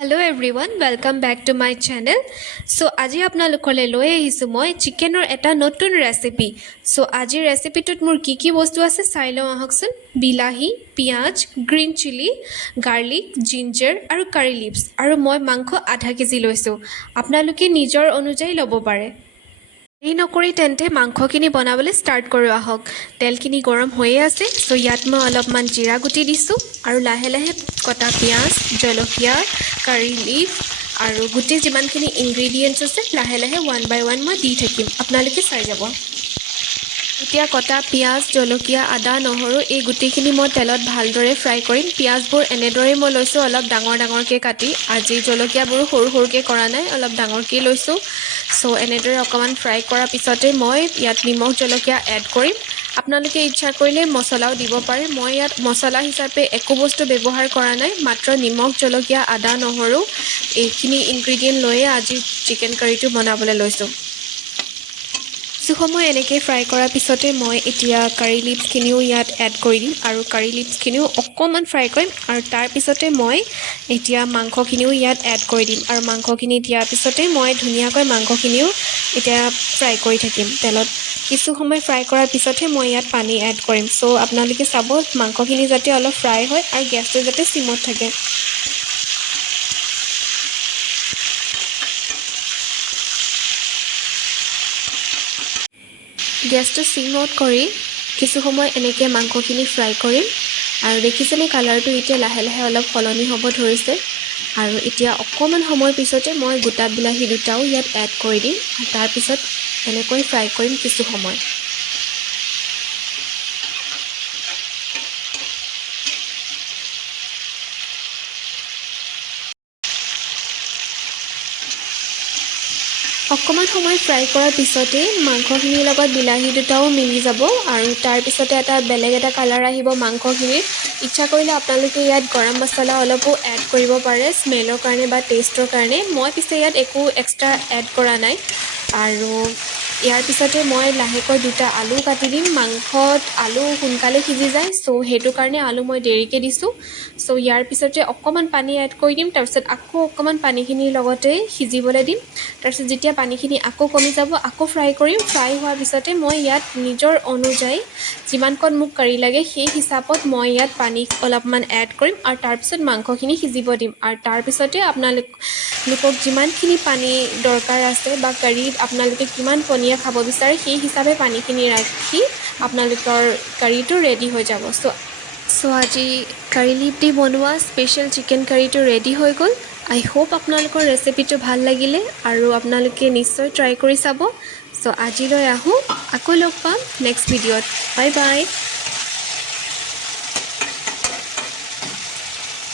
Hello everyone, welcome back to my channel. So আজি আপোনালোকলৈ লৈ আহিছো মই চিকেনৰ এটা নতুন ৰেচিপি. So আজি ৰেচিপিটোত মোৰ কি বস্তু আছে চাই লওঁ আহকচোন. বিলাহী, পিয়াজ, গ্ৰীন চিলি, গাৰ্লিক, জিঞ্জাৰ আৰু কাৰি লিভছ আৰু মই মাংস আধা কেজি লৈছো. আপোনালোকে নিজৰ অনুযায়ী ল'ব পাৰে. এই নকৰি তেন্তে মাংসখিনি বনাবলৈ ষ্টাৰ্ট কৰোঁ আহক. তেলখিনি গৰম হৈয়ে আছে. সো ইয়াত মই অলপমান জিৰা গুটি দিছোঁ আৰু লাহে লাহে কটা পিঁয়াজ, জলকীয়া, কাৰি লিভ আৰু গোটেই যিমানখিনি ইনগ্ৰিডিয়েণ্টছ আছে লাহে লাহে ওৱান বাই ওৱান মই দি থাকিম. আপোনালোকে চাই যাব. এতিয়া কটা পিঁয়াজ, জলকীয়া, আদা, নহৰু এই গোটেইখিনি মই তেলত ভালদৰে ফ্ৰাই কৰিম. পিঁয়াজবোৰ এনেদৰেই মই লৈছোঁ অলপ ডাঙৰকৈ কাটি. আজি জলকীয়াবোৰো সৰু সৰুকৈ কৰা নাই, অলপ ডাঙৰকৈ লৈছোঁ. সো এনেদৰে অকণমান ফ্ৰাই কৰাৰ পিছতে মই ইয়াত নিমখ জলকীয়া এড কৰিম. আপোনালোকে ইচ্ছা কৰিলে মছলাও দিব পাৰে. মই ইয়াত মছলা হিচাপে একো বস্তু ব্যৱহাৰ কৰা নাই, মাত্ৰ নিমখ জলকীয়া, আদা, নহৰু এইখিনি ইনগ্ৰিডিয়েণ্ট লৈয়ে আজি চিকেন কাৰীটো বনাবলৈ লৈছোঁ. কিছু সময় এনেকৈ ফ্ৰাই কৰাৰ পিছতে মই এতিয়া কাৰি লিভছখিনিও ইয়াত এড কৰি দিম আৰু কাৰি লিভছখিনিও অকণমান ফ্ৰাই কৰিম আৰু তাৰপিছতে মই এতিয়া মাংসখিনিও ইয়াত এড কৰি দিম আৰু মাংসখিনি দিয়াৰ পিছতে মই ধুনীয়াকৈ মাংসখিনিও এতিয়া ফ্ৰাই কৰি থাকিম তেলত. কিছু সময় ফ্ৰাই কৰাৰ পিছতহে মই ইয়াত পানী এড কৰিম. চ' আপোনালোকে চাব মাংসখিনি যাতে অলপ ফ্ৰাই হয় আৰু গেছটো যাতে চিমত থাকে. গেছটো চিমত কৰি কিছু সময় এনেকৈ মাংসখিনি ফ্ৰাই কৰিম আৰু দেখিছেনে কালাৰটো এতিয়া লাহে লাহে অলপ সলনি হ'ব ধৰিছে. আৰু এতিয়া অকণমান সময়ৰ পিছতে মই গোটা বিলাহী দুটাও ইয়াত এড কৰি দিম আৰু তাৰপিছত এনেকৈ ফ্ৰাই কৰিম কিছু সময়. অকণমান সময় ফ্ৰাই কৰাৰ পিছতে মাংসখিনিৰ লগত বিলাহী দুটাও মিলি যাব আৰু তাৰপিছতে এটা বেলেগ এটা কালাৰ আহিব মাংসখিনিৰ. ইচ্ছা কৰিলে আপোনালোকে ইয়াত গৰম মছলা অলপো এড কৰিব পাৰে স্মেলৰ কাৰণে বা টেষ্টৰ কাৰণে. মই পিছে ইয়াত একো এক্সট্ৰা এড কৰা নাই. আৰু ইয়াৰ পিছতে মই লাহেকৈ দুটা আলু কাটি দিম. মাংসত আলু সোনকালে সিজি যায়, চ' সেইটো কাৰণে আলু মই দেৰিকৈ দিছোঁ. চ' ইয়াৰ পিছতে অকণমান পানী এড কৰি দিম. তাৰপিছত আকৌ অকণমান পানীখিনিৰ লগতে সিজিবলৈ দিম. তাৰপিছত যেতিয়া পানীখিনি আকৌ কমি যাব আকৌ ফ্ৰাই কৰিম. ফ্ৰাই হোৱাৰ পিছতে মই ইয়াত নিজৰ অনুযায়ী যিমানকণ মোক কাৰি লাগে সেই হিচাপত মই ইয়াত পানী অলপমান এড কৰিম আৰু তাৰপিছত মাংসখিনি সিজিব দিম. আৰু তাৰপিছতে আপোনালোকক যিমানখিনি পানী দৰকাৰ আছে বা কাৰি আপোনালোকে কিমান পনীয়া খাব বিচাৰে সেই হিচাপে পানীখিনি ৰাখি আপোনালোকৰ কাৰিটো ৰেডি হৈ যাব. চ' আজি কাৰি লিভ দি বনোৱা স্পেচিয়েল চিকেন কাৰিটো ৰেডি হৈ গ'ল. আই হোপ আপোনালোকৰ ৰেচিপিটো ভাল লাগিলে আৰু আপোনালোকে নিশ্চয় ট্ৰাই কৰি চাব. চ' আজিলৈ আহোঁ, আকৌ লগ পাম নেক্সট ভিডিঅ'ত. Bye bye.